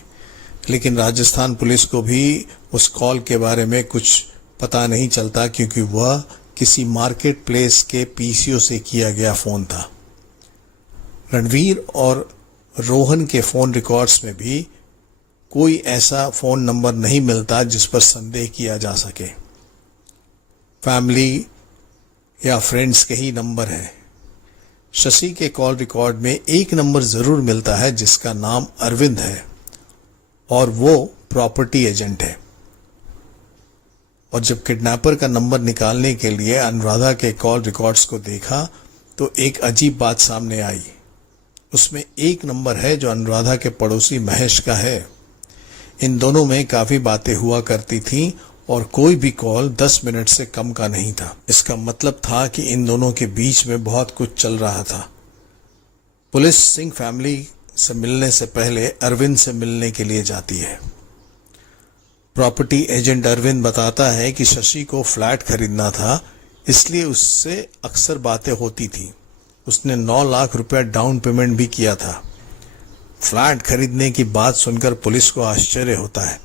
लेकिन राजस्थान पुलिस को भी उस कॉल के बारे में कुछ पता नहीं चलता, क्योंकि वह किसी मार्केट प्लेस के पीसीओ से किया गया फोन था। रणवीर और रोहन के फोन रिकॉर्ड्स में भी कोई ऐसा फोन नंबर नहीं मिलता जिस पर संदेह किया जा सके। फैमिली या फ्रेंड्स के ही नंबर हैं। शशि के कॉल रिकॉर्ड में एक नंबर जरूर मिलता है जिसका नाम अरविंद है और वो प्रॉपर्टी एजेंट है। और जब किडनैपर का नंबर निकालने के लिए अनुराधा के कॉल रिकॉर्ड्स को देखा तो एक अजीब बात सामने आई। उसमें एक नंबर है जो अनुराधा के पड़ोसी महेश का है। इन दोनों में काफी बातें हुआ करती थीं और कोई भी कॉल 10 मिनट से कम का नहीं था। इसका मतलब था कि इन दोनों के बीच में बहुत कुछ चल रहा था। पुलिस सिंह फैमिली से मिलने से पहले अरविंद से मिलने के लिए जाती है। प्रॉपर्टी एजेंट अरविंद बताता है कि शशि को फ्लैट खरीदना था, इसलिए उससे अक्सर बातें होती थी। उसने 9 लाख रुपया डाउन पेमेंट भी किया था। फ्लैट खरीदने की बात सुनकर पुलिस को आश्चर्य होता है।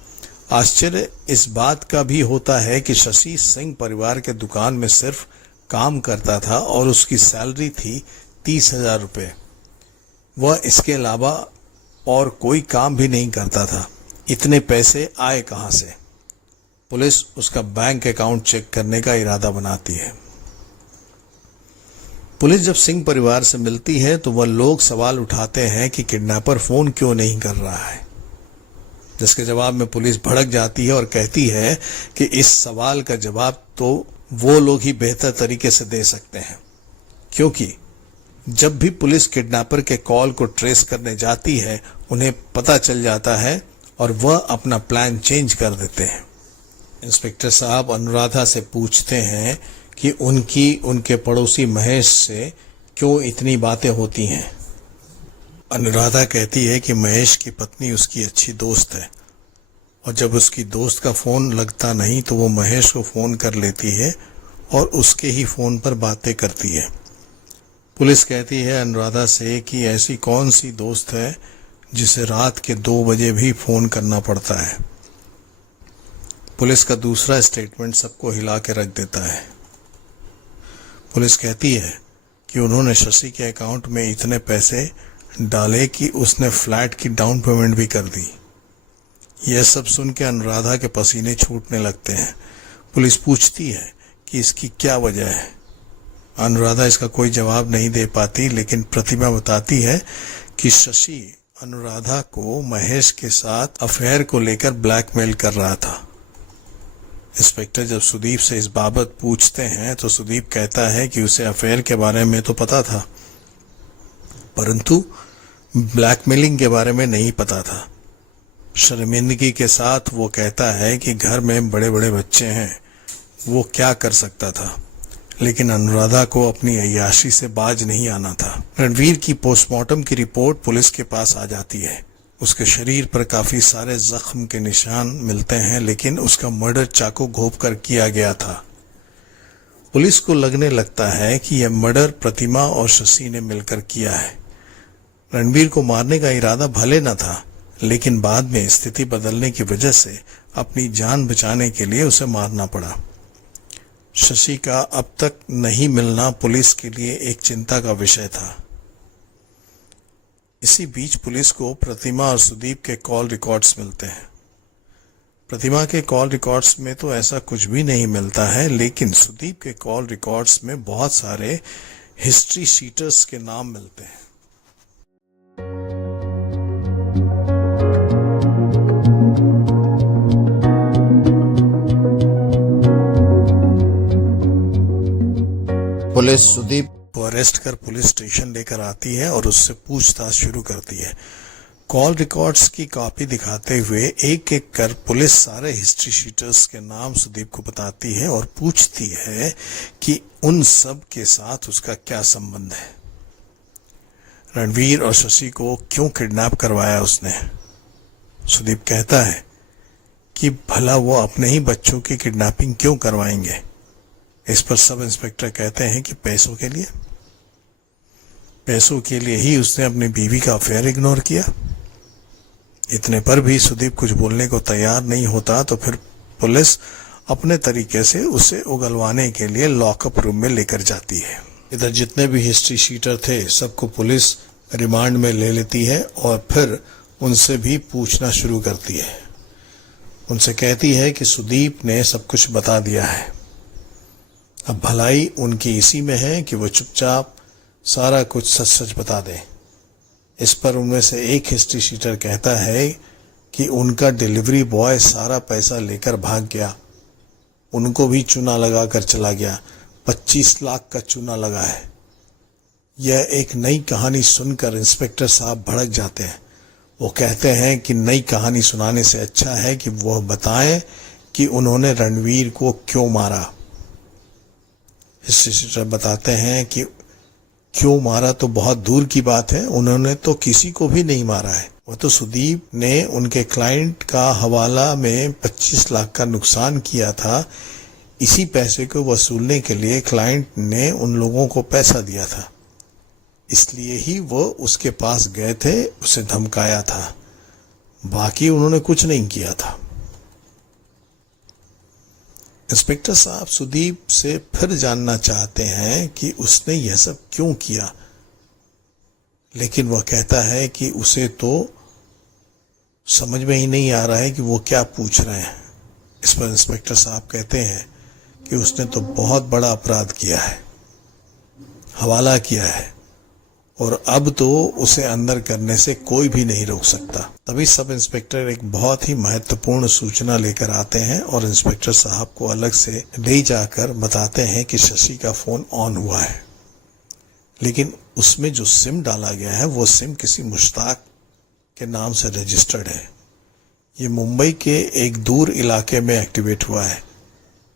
आश्चर्य इस बात का भी होता है कि शशि सिंह परिवार के दुकान में सिर्फ काम करता था और उसकी सैलरी थी 30,000 रुपये। वह इसके अलावा और कोई काम भी नहीं करता था। इतने पैसे आए कहां से? पुलिस उसका बैंक अकाउंट चेक करने का इरादा बनाती है। पुलिस जब सिंह परिवार से मिलती है तो वह लोग सवाल उठाते हैं कि किडनैपर फोन क्यों नहीं कर रहा है, जिसके जवाब में पुलिस भड़क जाती है और कहती है कि इस सवाल का जवाब तो वो लोग ही बेहतर तरीके से दे सकते हैं, क्योंकि जब भी पुलिस किडनैपर के कॉल को ट्रेस करने जाती है उन्हें पता चल जाता है और वह अपना प्लान चेंज कर देते हैं। इंस्पेक्टर साहब अनुराधा से पूछते हैं कि उनके पड़ोसी महेश से क्यों इतनी बातें होती हैं। अनुराधा कहती है कि महेश की पत्नी उसकी अच्छी दोस्त है और जब उसकी दोस्त का फोन लगता नहीं तो वो महेश को फोन कर लेती है और उसके ही फोन पर बातें करती है। पुलिस कहती है अनुराधा से कि ऐसी कौन सी दोस्त है जिसे रात के 2 बजे भी फोन करना पड़ता है। पुलिस का दूसरा स्टेटमेंट सबको हिला के रख देता है। पुलिस कहती है कि उन्होंने शशि के अकाउंट में इतने पैसे डाले कि उसने फ्लैट की डाउन पेमेंट भी कर दी। यह सब सुन के अनुराधा के पसीने छूटने लगते हैं। पुलिस पूछती है कि इसकी क्या वजह है। अनुराधा इसका कोई जवाब नहीं दे पाती, लेकिन प्रतिमा बताती है कि शशि अनुराधा को महेश के साथ अफेयर को लेकर ब्लैकमेल कर रहा था। इंस्पेक्टर जब सुदीप से इस बाबत पूछते हैं तो सुदीप कहता है कि उसे अफेयर के बारे में तो पता था, परंतु ब्लैकमेलिंग के बारे में नहीं पता था। शर्मिंदगी के साथ वो कहता है कि घर में बड़े बड़े बच्चे हैं, वो क्या कर सकता था, लेकिन अनुराधा को अपनी अय्याशी से बाज नहीं आना था। रणवीर की पोस्टमार्टम की रिपोर्ट पुलिस के पास आ जाती है। उसके शरीर पर काफी सारे जख्म के निशान मिलते हैं, लेकिन उसका मर्डर चाकू घोंप कर किया गया था। पुलिस को लगने लगता है कि यह मर्डर प्रतिमा और शशि ने मिलकर किया है। रणवीर को मारने का इरादा भले न था, लेकिन बाद में स्थिति बदलने की वजह से अपनी जान बचाने के लिए उसे मारना पड़ा। शशि का अब तक नहीं मिलना पुलिस के लिए एक चिंता का विषय था। इसी बीच पुलिस को प्रतिमा और सुदीप के कॉल रिकॉर्ड्स मिलते हैं। प्रतिमा के कॉल रिकॉर्ड्स में तो ऐसा कुछ भी नहीं मिलता है, लेकिन सुदीप के कॉल रिकॉर्ड्स में बहुत सारे हिस्ट्री शीटर्स के नाम मिलते हैं। पुलिस सुदीप को अरेस्ट कर पुलिस स्टेशन लेकर आती है और उससे पूछताछ शुरू करती है। कॉल रिकॉर्ड्स की कॉपी दिखाते हुए एक एक कर पुलिस सारे हिस्ट्री शीटर्स के नाम सुदीप को बताती है और पूछती है कि उन सब के साथ उसका क्या संबंध है। रणवीर और शशि को क्यों किडनैप करवाया उसने। सुदीप कहता है कि भला वो अपने ही बच्चों की किडनैपिंग क्यों करवाएंगे। इस पर सब इंस्पेक्टर कहते हैं कि पैसों के लिए ही उसने अपनी बीवी का अफेयर इग्नोर किया। इतने पर भी सुदीप कुछ बोलने को तैयार नहीं होता तो फिर पुलिस अपने तरीके से उसे उगलवाने के लिए लॉकअप रूम में लेकर जाती है। इधर जितने भी हिस्ट्री शीटर थे सबको पुलिस रिमांड में ले लेती है और फिर उनसे भी पूछना शुरू करती है। उनसे कहती है कि सुदीप ने सब कुछ बता दिया है, अब भलाई उनकी इसी में है कि वो चुपचाप सारा कुछ सच सच बता दें। इस पर उनमें से एक हिस्ट्री शीटर कहता है कि उनका डिलीवरी बॉय सारा पैसा लेकर भाग गया, उनको भी चूना लगा कर चला गया। 25 लाख का चूना लगा है। यह एक नई कहानी सुनकर इंस्पेक्टर साहब भड़क जाते हैं। वो कहते हैं कि नई कहानी सुनाने से अच्छा है कि वह बताएं कि उन्होंने रणवीर को क्यों मारा। हिस्ट्री शीटर बताते हैं कि क्यों मारा तो बहुत दूर की बात है, उन्होंने तो किसी को भी नहीं मारा है। वो तो सुदीप ने उनके क्लाइंट का हवाला में 25 लाख का नुकसान किया था। इसी पैसे को वसूलने के लिए क्लाइंट ने उन लोगों को पैसा दिया था, इसलिए ही वो उसके पास गए थे, उसे धमकाया था। बाकी उन्होंने कुछ नहीं किया था। इंस्पेक्टर साहब सुदीप से फिर जानना चाहते हैं कि उसने यह सब क्यों किया, लेकिन वह कहता है कि उसे तो समझ में ही नहीं आ रहा है कि वो क्या पूछ रहे हैं। इस पर इंस्पेक्टर साहब कहते हैं कि उसने तो बहुत बड़ा अपराध किया है, हवाला किया है, और अब तो उसे अंदर करने से कोई भी नहीं रोक सकता। तभी सब इंस्पेक्टर एक बहुत ही महत्वपूर्ण सूचना लेकर आते हैं और इंस्पेक्टर साहब को अलग से ले जाकर बताते हैं कि शशि का फोन ऑन हुआ है, लेकिन उसमें जो सिम डाला गया है वो सिम किसी मुश्ताक के नाम से रजिस्टर्ड है। ये मुंबई के एक दूर इलाके में एक्टिवेट हुआ है।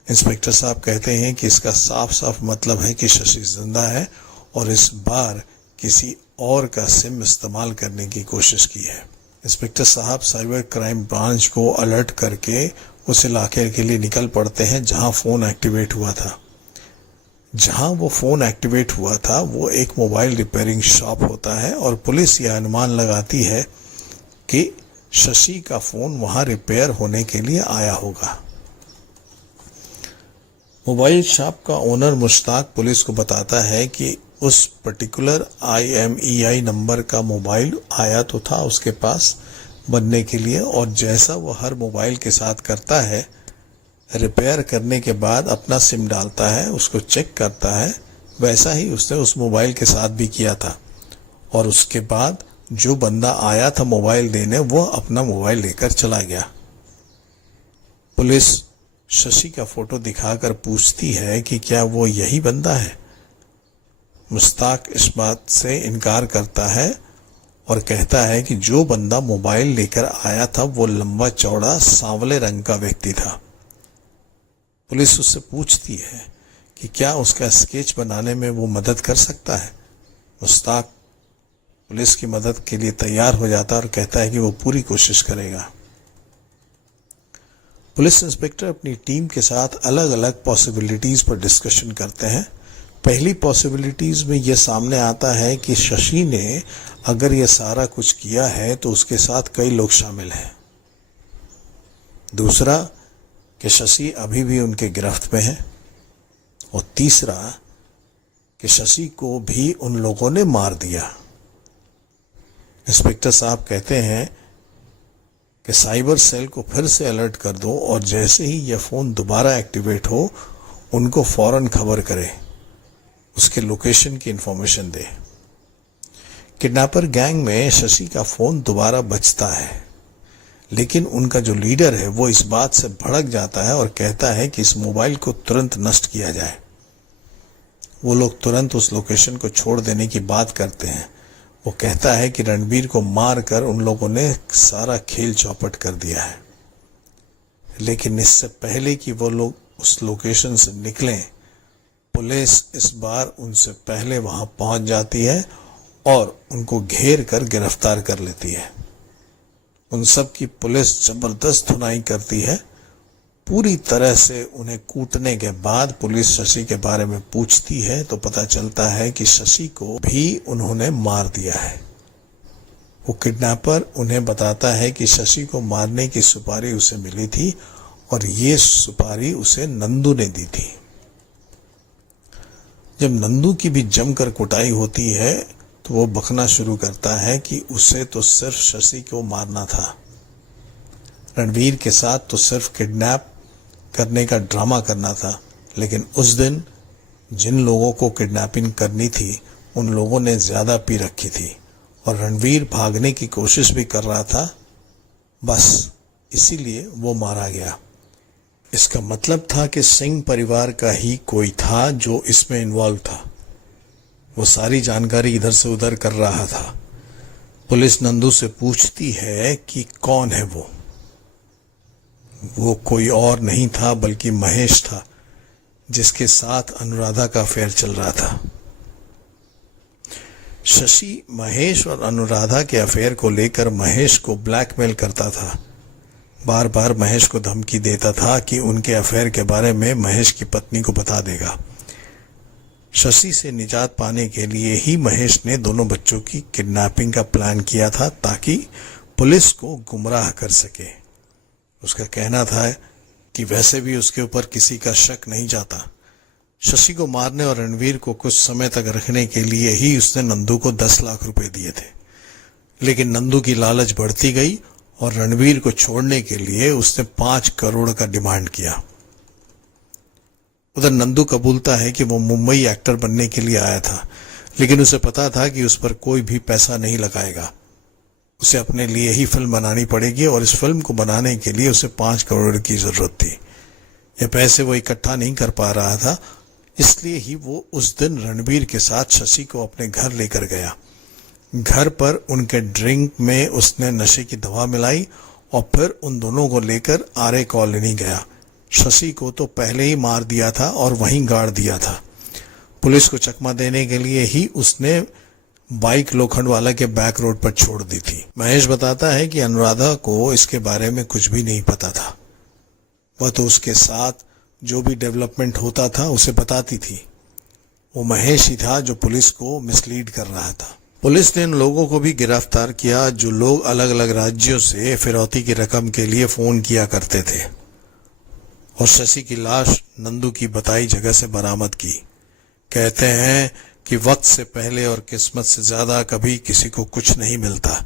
इंस्पेक्टर साहब कहते हैं कि इसका साफ साफ मतलब है कि शशि जिंदा है और इस बार किसी और का सिम इस्तेमाल करने की कोशिश की है। इंस्पेक्टर साहब साइबर क्राइम ब्रांच को अलर्ट करके उस इलाके के लिए निकल पड़ते हैं जहां फोन एक्टिवेट हुआ था। जहां वो फोन एक्टिवेट हुआ था वो एक मोबाइल रिपेयरिंग शॉप होता है और पुलिस यह अनुमान लगाती है कि शशि का फोन वहां रिपेयर होने के लिए आया होगा। मोबाइल शॉप का ओनर मुश्ताक पुलिस को बताता है कि उस पर्टिकुलर IMEI नंबर का मोबाइल आया तो था उसके पास बनने के लिए, और जैसा वो हर मोबाइल के साथ करता है, रिपेयर करने के बाद अपना सिम डालता है, उसको चेक करता है, वैसा ही उसने उस मोबाइल के साथ भी किया था। और उसके बाद जो बंदा आया था मोबाइल देने वो अपना मोबाइल लेकर चला गया। पुलिस शशि का फोटो दिखाकर पूछती है कि क्या वो यही बंदा है। मुश्ताक इस बात से इनकार करता है और कहता है कि जो बंदा मोबाइल लेकर आया था वो लंबा चौड़ा सांवले रंग का व्यक्ति था। पुलिस उससे पूछती है कि क्या उसका स्केच बनाने में वो मदद कर सकता है। मुश्ताक पुलिस की मदद के लिए तैयार हो जाता है और कहता है कि वो पूरी कोशिश करेगा। पुलिस इंस्पेक्टर अपनी टीम के साथ अलग अलग पॉसिबिलिटीज पर डिस्कशन करते हैं। पहली पॉसिबिलिटीज में यह सामने आता है कि शशि ने अगर यह सारा कुछ किया है तो उसके साथ कई लोग शामिल हैं। दूसरा कि शशि अभी भी उनके गिरफ्त में है। और तीसरा कि शशि को भी उन लोगों ने मार दिया। इंस्पेक्टर साहब कहते हैं कि साइबर सेल को फिर से अलर्ट कर दो और जैसे ही यह फोन दोबारा एक्टिवेट हो उनको फौरन खबर करे, उसके लोकेशन की इंफॉर्मेशन दे। किडनैपर गैंग में शशि का फोन दोबारा बजता है, लेकिन उनका जो लीडर है वो इस बात से भड़क जाता है और कहता है कि इस मोबाइल को तुरंत नष्ट किया जाए। वो लोग तुरंत उस लोकेशन को छोड़ देने की बात करते हैं। वो कहता है कि रणबीर को मारकर उन लोगों ने सारा खेल चौपट कर दिया है। लेकिन इससे पहले कि वो लोग उस लोकेशन से निकलें, पुलिस इस बार उनसे पहले वहां पहुंच जाती है और उनको घेर कर गिरफ्तार कर लेती है। उन सब की पुलिस जबरदस्त धुनाई करती है। पूरी तरह से उन्हें कूटने के बाद पुलिस शशि के बारे में पूछती है तो पता चलता है कि शशि को भी उन्होंने मार दिया है। वो किडनैपर उन्हें बताता है कि शशि को मारने की सुपारी उसे मिली थी और ये सुपारी उसे नंदू ने दी थी। जब नंदू की भी जमकर कुटाई होती है तो वो बकना शुरू करता है कि उसे तो सिर्फ शशि को मारना था, रणवीर के साथ तो सिर्फ किडनैप करने का ड्रामा करना था। लेकिन उस दिन जिन लोगों को किडनैपिंग करनी थी उन लोगों ने ज्यादा पी रखी थी और रणवीर भागने की कोशिश भी कर रहा था, बस इसीलिए वो मारा गया। इसका मतलब था कि सिंह परिवार का ही कोई था जो इसमें इन्वॉल्व था। वो सारी जानकारी इधर से उधर कर रहा था। पुलिस नंदू से पूछती है कि कौन है वो कोई और नहीं था बल्कि महेश था, जिसके साथ अनुराधा का अफेयर चल रहा था। शशि महेश और अनुराधा के अफेयर को लेकर महेश को ब्लैकमेल करता था। बार बार महेश को धमकी देता था कि उनके अफेयर के बारे में महेश की पत्नी को बता देगा। शशि से निजात पाने के लिए ही महेश ने दोनों बच्चों की किडनैपिंग का प्लान किया था ताकि पुलिस को गुमराह कर सके। उसका कहना था कि वैसे भी उसके ऊपर किसी का शक नहीं जाता। शशि को मारने और रणवीर को कुछ समय तक रखने के लिए ही उसने नंदू को 10 लाख रुपए दिए थे। लेकिन नंदू की लालच बढ़ती गई और रणवीर को छोड़ने के लिए उसने 5 करोड़ का डिमांड किया। उधर नंदू कबूलता है कि वो मुंबई एक्टर बनने के लिए आया था, लेकिन उसे पता था कि उस पर कोई भी पैसा नहीं लगाएगा। उसे अपने लिए ही फिल्म बनानी पड़ेगी और इस फिल्म को बनाने के लिए उसे 5 करोड़ की जरूरत थी। ये पैसे वो इकट्ठा नहीं कर पा रहा था, इसलिए ही वो उस दिन रणबीर के साथ शशि को अपने घर लेकर गया। घर पर उनके ड्रिंक में उसने नशे की दवा मिलाई और फिर उन दोनों को लेकर आर्य कॉलोनी गया। शशि को तो पहले ही मार दिया था और वहीं गाड़ दिया था। पुलिस को चकमा देने के लिए ही उसने बाइक लोखंडवाला के बैक रोड पर छोड़ दी थी। महेश बताता है कि अनुराधा को इसके बारे में कुछ भी नहीं पता था। वह तो उसके साथ जो भी डेवलपमेंट होता था उसे बताती थी। वो महेश ही था जो पुलिस को मिसलीड कर रहा था। पुलिस ने उन लोगों को भी गिरफ्तार किया जो लोग अलग अलग राज्यों से फिरौती की रकम के लिए फोन किया करते थे और शशि की लाश नंदू की बताई जगह से बरामद की। कहते हैं कि वक्त से पहले और किस्मत से ज्यादा कभी किसी को कुछ नहीं मिलता,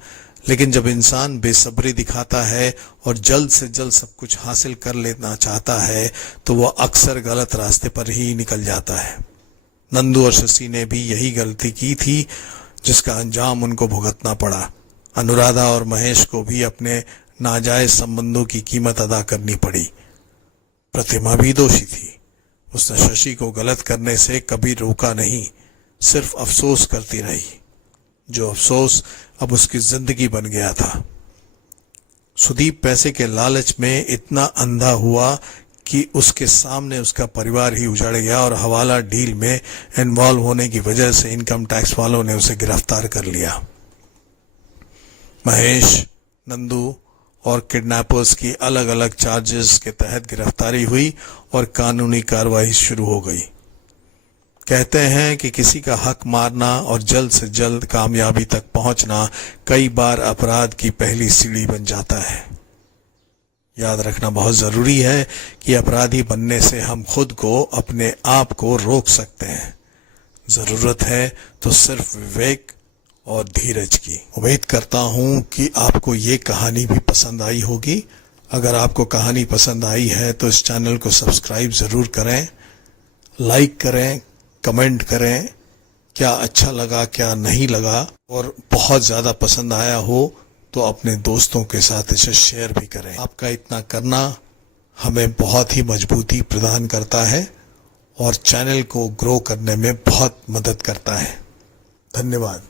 लेकिन जब इंसान बेसब्री दिखाता है और जल्द से जल्द सब कुछ हासिल कर लेना चाहता है तो वह अक्सर गलत रास्ते पर ही निकल जाता है। नंदू और शशि ने भी यही गलती की थी जिसका अंजाम उनको भुगतना पड़ा। अनुराधा और महेश को भी अपने नाजायज संबंधों की कीमत अदा करनी पड़ी। प्रतिमा भी दोषी थी। उसने शशि को गलत करने से कभी रोका नहीं, सिर्फ अफसोस करती रही, जो अफसोस अब उसकी जिंदगी बन गया था। सुदीप पैसे के लालच में इतना अंधा हुआ कि उसके सामने उसका परिवार ही उजड़ गया और हवाला डील में इन्वॉल्व होने की वजह से इनकम टैक्स वालों ने उसे गिरफ्तार कर लिया। महेश, नंदू और किडनैपर्स की अलग अलग चार्जेस के तहत गिरफ्तारी हुई और कानूनी कार्रवाई शुरू हो गई। कहते हैं कि किसी का हक मारना और जल्द से जल्द कामयाबी तक पहुंचना कई बार अपराध की पहली सीढ़ी बन जाता है। याद रखना बहुत ज़रूरी है कि अपराधी बनने से हम खुद को, अपने आप को रोक सकते हैं। ज़रूरत है तो सिर्फ विवेक और धीरज की। उम्मीद करता हूँ कि आपको ये कहानी भी पसंद आई होगी। अगर आपको कहानी पसंद आई है तो इस चैनल को सब्सक्राइब ज़रूर करें, लाइक करें, कमेंट करें, क्या अच्छा लगा क्या नहीं लगा, और बहुत ज़्यादा पसंद आया हो तो अपने दोस्तों के साथ इसे शेयर भी करें। आपका इतना करना हमें बहुत ही मजबूती प्रदान करता है और चैनल को ग्रो करने में बहुत मदद करता है। धन्यवाद।